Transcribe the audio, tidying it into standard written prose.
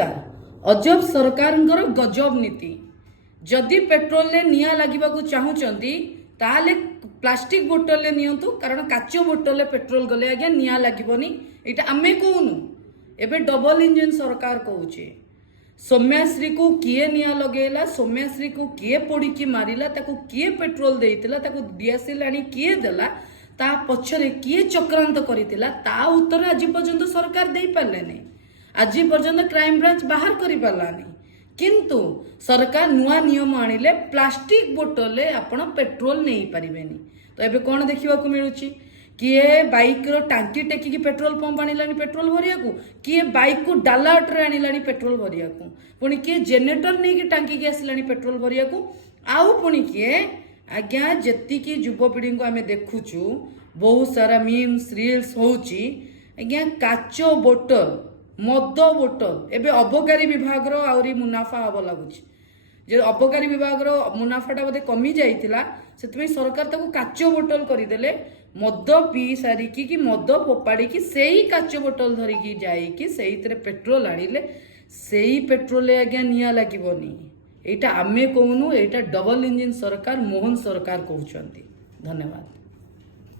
नमस्कार। अजब सरकार गजब नीति जदि पेट्रोल ले निया लगे चाहूँगी ताहले प्लास्टिक बोतल ले नियंतु कारण काच बोतल पेट्रोल गले आज्ञा निया लगभनी यहाँ आम कहूनु एबे डबल इंजन सरकार कहूचे। सौम्याश्री को किए निया लगेला, सौम्याश्री को किए पोड़ी मारिला, ताको किए पेट्रोल देइतिला, ताको दियासिल आनी किए देला, ता पछरे किए चक्रांत करितिला ता उत्तर आज पर्यंत सरकार दे पारले नहीं। आज पर्यंत क्राइम ब्रांच बाहर करि पारलानी। किंतु सरकार नुआ नियम आनिले प्लास्टिक बोतल आपण पेट्रोल नहीं पारिबेनी। तो एबे कोन देखिबा को मिलुची किए बाइक रो टांकी टेकी पेट्रोल पंप आनिलानी पेट्रोल भरिया को, किए बाइक को डाला अटरे आनिलानी पेट्रोल भरिया को, पुणी किए जेनेटर नहीं कि टांकी के आसिलानी पेट्रोल भरिया को, आउ पुणी किए आज्ञा जेती की युवपीढ़ी को आमे देखुचु बहुत सारा मीम्स रील्स होउची आज्ञा काच बोतल मद बोतल एबे अबकारी विभाग रो आउरी मुनाफा हब लगुच। जे अबकारी विभाग रो मुनाफाटा बोधे कमी जाइतिला सेतमे सरकार ताको काच बोतल करिदेले। मद पी सारिकी कि मद फोपाड़ी की सेही काच बोतल धरिकी जाइकी सेहीतरे पेट्रोल आनिले सेही पेट्रोल आज्ञा निया लागिबनी। एटा आमे कहूनु एटा डबल इंजन सरकार मोहन सरकार कहउचंती। धन्यवाद।